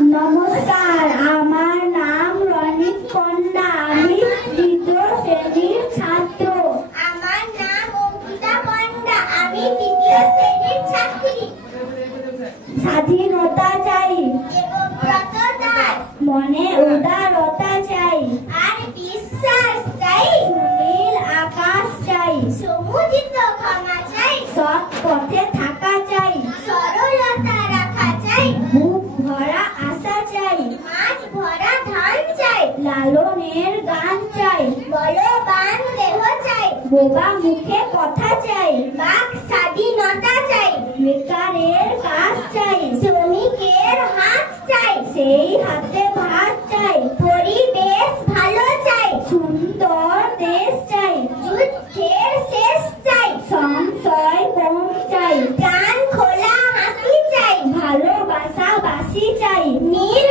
নমস্কার, আমার নাম রনিত পণ্ডা। আমি তৃতীয় শ্রেণীর ছাত্র। আমার নাম অঙ্কিতা পণ্ডা। আমি তৃতীয় শ্রেণীর ছাত্রী। স্বাধীনতা চাই, দেবব্রত দাস। মনে উদারতা চাই, আর বিশ্বাস চাই। নীল আকাশ চাই, সমুচিত ক্ষমা চাই। সৎ পথে থাকা চাই, সরলতা রাখা চাই। বুক ভরা আশা চাই, মাঠ ভরা ধান চাই। লালনের গান চাই, বলবান দেহ চাই। বোবা মুখে কথা চাই, বাক স্বাধীনতা চাই। বেকারের কাজ চাই, শ্রমিকের হাত চাই। সেই হাতে ভাত চাই, পরিবেশ ভালো চাই। সুন্দর দেশ চাই, যুদ্ধের শেষ চাই। সংশয় কম চাই, প্রাণ খোলা হাসি চাই। ভালোবাসা বাসি চাই, নীল